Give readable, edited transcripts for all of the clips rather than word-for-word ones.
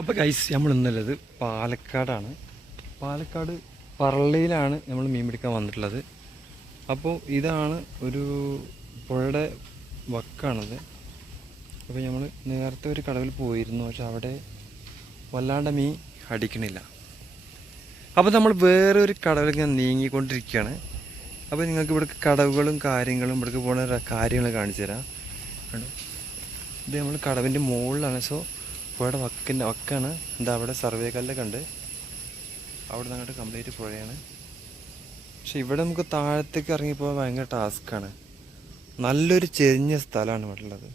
അപ്പോൾ ഗൈസ് നമ്മൾ ഇന്നുള്ളത് പാലക്കാടാണ്. പാലക്കാട് പറളിയിലാണ് നമ്മൾ മീൻ പിടിക്കാൻ വന്നിട്ടുള്ളത്. അപ്പോൾ ഇതാണ് ഒരു പുഴയുടെ വക്കാണത്. അപ്പോൾ നമ്മൾ നേരത്തെ ഒരു കടവിൽ പോയിരുന്നു, പക്ഷെ അവിടെ വല്ലാണ്ട് മീൻ അടിക്കണില്ല. അപ്പോൾ നമ്മൾ വേറെ ഒരു കടവിൽ ഇങ്ങനെ നീങ്ങിക്കൊണ്ടിരിക്കുകയാണ്. അപ്പോൾ നിങ്ങൾക്ക് ഇവിടെ കടവുകളും കാര്യങ്ങളും ഇവിടേക്ക് പോകുന്ന കാര്യങ്ങൾ കാണിച്ചു തരാം. ഇത് നമ്മൾ കടവിൻ്റെ മുകളിലാണ്. സോ പുഴയുടെ വക്കാണ്. എന്താ അവിടെ സർവേ കല്ലൊക്കെ ഉണ്ട്. അവിടെ നിന്ന് അങ്ങോട്ട് കംപ്ലീറ്റ് പുഴയാണ്. പക്ഷെ ഇവിടെ നമുക്ക് താഴത്തേക്ക് ഇറങ്ങിപ്പോകാൻ ഭയങ്കര ടാസ്ക്കാണ്. നല്ലൊരു ചെരിഞ്ഞ സ്ഥലമാണ് ഇവിടെ ഉള്ളത്.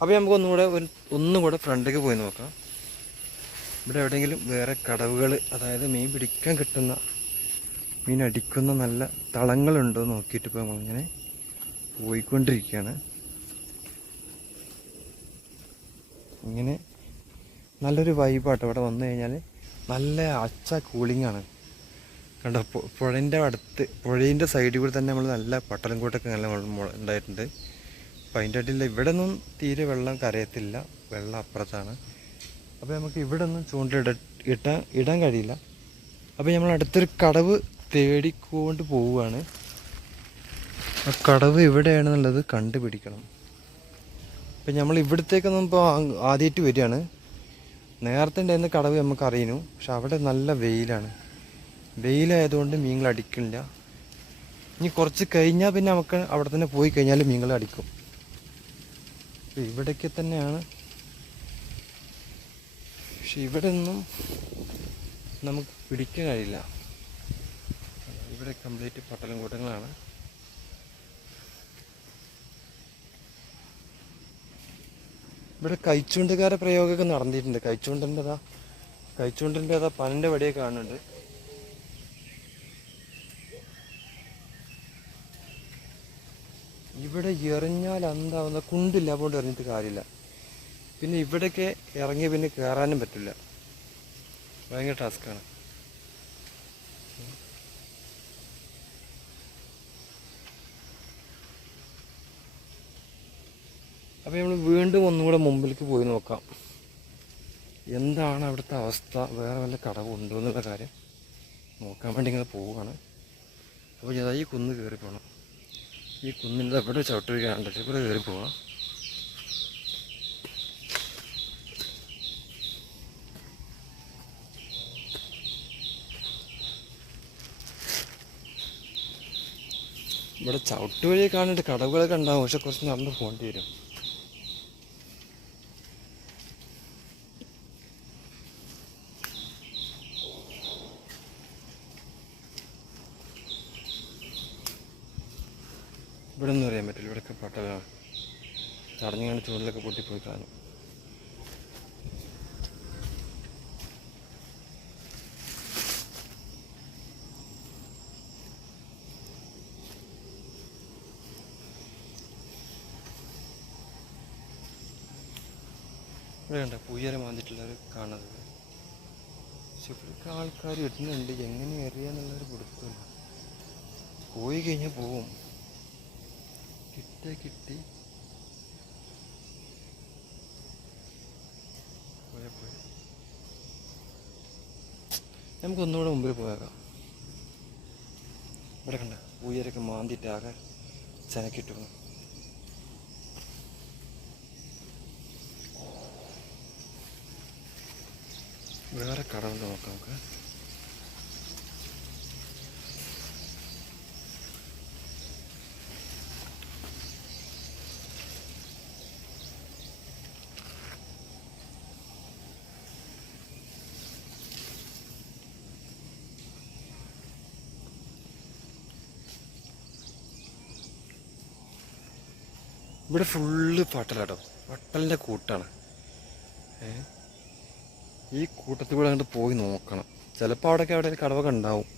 അപ്പോൾ നമുക്ക് ഒന്നും കൂടെ ഫ്രണ്ടിലേക്ക് പോയി നോക്കാം. ഇവിടെ എവിടെയെങ്കിലും വേറെ കടവുകൾ, അതായത് മീൻ പിടിക്കാൻ കിട്ടുന്ന, മീൻ അടിക്കുന്ന നല്ല തളങ്ങളുണ്ടോ നോക്കിയിട്ട് ഇപ്പോൾ നമ്മളിങ്ങനെ പോയിക്കൊണ്ടിരിക്കുകയാണ്. ഇങ്ങനെ നല്ലൊരു വൈബാട്ടോ ഇവിടെ വന്നു കഴിഞ്ഞാൽ. നല്ല കൂളിങ്ങാണ്. കണ്ടോ, പുഴേൻ്റെ സൈഡിൽ കൂടെ തന്നെ നമ്മൾ നല്ല പട്ടലംകോട്ടൊക്കെ നല്ല ഉണ്ടായിട്ടുണ്ട്. അപ്പം അതിൻ്റെ അടിയിൽ ഇവിടെ ഒന്നും തീരെ വെള്ളം കരയത്തില്ല, വെള്ളം അപ്പുറത്താണ്. അപ്പോൾ നമുക്ക് ഇവിടെ ഒന്നും ഇടാൻ കഴിയില്ല. അപ്പോൾ നമ്മൾ അടുത്തൊരു കടവ് തേടിക്കൊണ്ട് പോവുകയാണ്. ആ കടവ് എവിടെയാണെന്നുള്ളത് കണ്ടുപിടിക്കണം. അപ്പം നമ്മൾ ഇവിടത്തേക്കൊന്നും ഇപ്പോൾ ആദ്യമായിട്ട് വരികയാണ്. നേരത്തെ ഉണ്ടായിരുന്ന കടവ് നമുക്ക് അറിയുന്നു, പക്ഷെ അവിടെ നല്ല വെയിലാണ്. വെയിലായതുകൊണ്ട് മീനുകൾ അടിക്കില്ല. ഇനി കുറച്ച് കഴിഞ്ഞാൽ പിന്നെ നമുക്ക് അവിടെ തന്നെ പോയി കഴിഞ്ഞാൽ മീനുകൾ അടിക്കും. അപ്പോൾ ഇവിടേക്ക് തന്നെയാണ്. പക്ഷെ ഇവിടെ ഒന്നും നമുക്ക് പിടിക്കാൻ കഴിയില്ല. ഇവിടെ കംപ്ലീറ്റ് പട്ടലം കൂട്ടങ്ങളാണ്. ഇവിടെ കൈച്ചൂണ്ടുകാരെ പ്രയോഗമൊക്കെ നടന്നിട്ടുണ്ട്. കൈച്ചൂണ്ടിൻ്റെ പനൻ്റെ വടിയൊക്കെ കാണുന്നുണ്ട്. ഇവിടെ എറിഞ്ഞാൽ എന്താവുന്ന കുണ്ടില്ല, അതുകൊണ്ട് എറിഞ്ഞിട്ട് കാര്യമില്ല. പിന്നെ ഇവിടെയൊക്കെ ഇറങ്ങി പിന്നെ കയറാനും പറ്റില്ല, ഭയങ്കര ടാസ്ക്കാണ്. അപ്പോൾ നമ്മൾ വീണ്ടും ഒന്നുകൂടെ മുമ്പിലേക്ക് പോയി നോക്കാം, എന്താണ് അവിടുത്തെ അവസ്ഥ, വേറെ വല്ല കടവുണ്ടോ എന്നുള്ള കാര്യം നോക്കാൻ വേണ്ടി ഇങ്ങനെ പോവുകയാണ്. അപ്പോൾ ഞാൻ ഈ കുന്ന് കയറി പോകണം. ഈ കുന്നിൻ്റെ എവിടെ ചവിട്ടി കണ്ടിട്ട് ഇവിടെ കയറി പോവാം. ഇവിടെ ചവിട്ടുവഴി കാണിട്ട് കടവുകളൊക്കെ ഉണ്ടാവും, പക്ഷെ കുറച്ച് നടന്ന് പോകേണ്ടി വരും. ഇവിടെ ഒന്നും അറിയാൻ പറ്റില്ല, ഇവിടെയൊക്കെ പട്ടലാണ്. ചടഞ്ഞാണ് ചൂടിലൊക്കെ പൊട്ടിപ്പോയി കാണും. ഇവിടെ കണ്ട പൂയര മാന്തിട്ടുള്ളവർ കാണുന്നത്. പക്ഷെ ഇവിടേക്ക് ആൾക്കാർ വരുന്നുണ്ട്, എങ്ങനെ എറിയാന്നുള്ളൊരു പിടുത്തമില്ല. പോയി കഴിഞ്ഞാൽ പോവും. കിട്ടി പോയി. നമുക്കൊന്നുകൂടെ മുമ്പിൽ പോയേക്കാം. ഇവിടെ കണ്ട പൂയരൊക്കെ മാന്തിയിട്ട് ആകെ ചനക്കിട്ടു. വേറെ കടവുണ്ട്, നോക്കാം നമുക്ക്. ഇവിടെ ഫുള്ള് പട്ടലാട്ടോ, പട്ടലിൻ്റെ കൂട്ടാണ്. ഈ കൂട്ടത്തിൽ കൂടെ അങ്ങോട്ട് പോയി നോക്കണം. ചിലപ്പോൾ അവിടെ ഒരു കടവൊക്കെ ഉണ്ടാവും.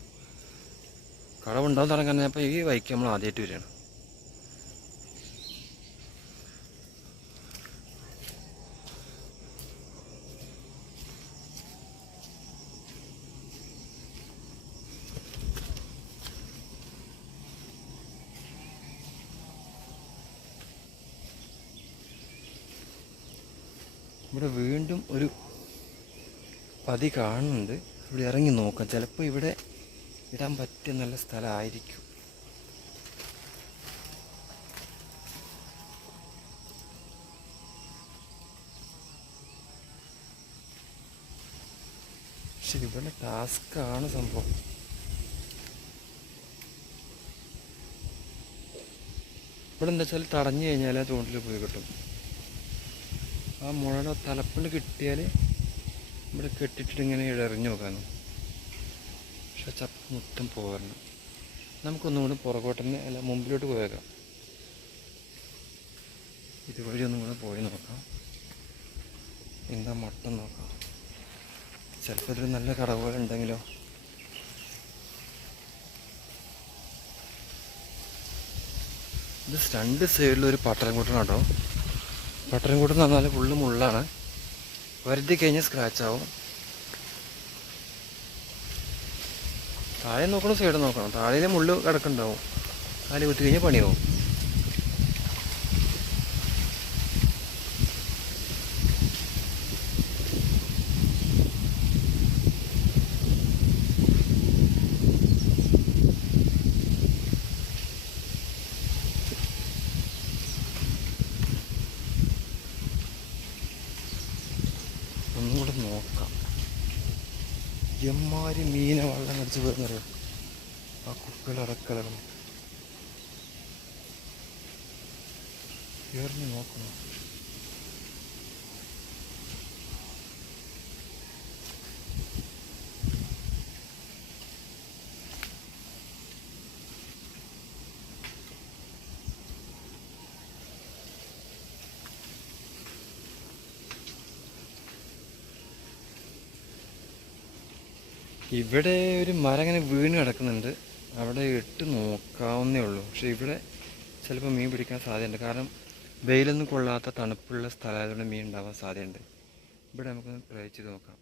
കടവുണ്ടാവും തുടങ്ങാൻ. അപ്പോൾ ഈ വൈക്ക് നമ്മൾ ആദ്യമായിട്ട് വരികയാണ്. ഇവിടെ വീണ്ടും ഒരു പതി കാണുന്നുണ്ട്. ഇവിടെ ഇറങ്ങി നോക്കാം, ചിലപ്പോൾ ഇവിടെ ഇടാൻ പറ്റിയ നല്ല സ്ഥലമായിരിക്കും. പക്ഷെ ഇവിടെ ടാസ്ക്കാണ് സംഭവം. ഇവിടെ എന്താ വെച്ചാൽ തടഞ്ഞു കഴിഞ്ഞാൽ ആ ചൂണ്ടിൽ പോയി കിട്ടും. ആ മുളയുടെ തലപ്പിന് കിട്ടിയാൽ ഇവിടെ കെട്ടിട്ടിട്ട് ഇങ്ങനെ എറിഞ്ഞു നോക്കാനോ. പക്ഷെ ചപ്പ് മൊത്തം പോകണം. നമുക്കൊന്നും കൂടെ പുറകോട്ട് തന്നെ അല്ല മുമ്പിലോട്ട് പോയേക്കാം. ഇതുവഴി ഒന്നും കൂടെ പോയി നോക്കാം, എന്താ മട്ടം നോക്കാം. ചിലപ്പോൾ ഇതിൽ നല്ല കടവുകൾ ഉണ്ടെങ്കിലോ. ഇത് രണ്ട് സൈഡിലൊരു പട്ടരംകൂട്ടണം കേട്ടോ. പട്ടരംകൂട്ടം എന്ന് പറഞ്ഞാൽ ഫുള്ള് മുള്ളാണ്. വരുത്തി കഴിഞ്ഞാൽ സ്ക്രാച്ച് ആവും. താഴെ നോക്കണം, സൈഡ് നോക്കണം. താഴെ മുള്ള് കിടക്കുന്നുണ്ടാവും, കാല് കുത്തി കഴിഞ്ഞാൽ പണിയാവും. ഒന്നും കൂടെ നോക്കാം. എമ്മാരി മീനെ വെള്ളം കടിച്ച് പോയിരുന്നറിയോ, ആ കുപ്പികളടക്കലകം എറിഞ്ഞ് നോക്കണം. ഇവിടെ ഒരു മരം ഇങ്ങനെ വീണ് കിടക്കുന്നുണ്ട്, അവിടെ ഇട്ട് നോക്കാവുന്നേ ഉള്ളൂ. പക്ഷെ ഇവിടെ ചിലപ്പോൾ മീൻ പിടിക്കാൻ സാധ്യതയുണ്ട്. കാരണം വെയിലൊന്നും കൊള്ളാത്ത തണുപ്പുള്ള സ്ഥലമായതുകൊണ്ട് മീൻ ഉണ്ടാവാൻ സാധ്യതയുണ്ട്. ഇവിടെ നമുക്കൊന്ന് ട്രൈ ചെയ്ത് നോക്കാം.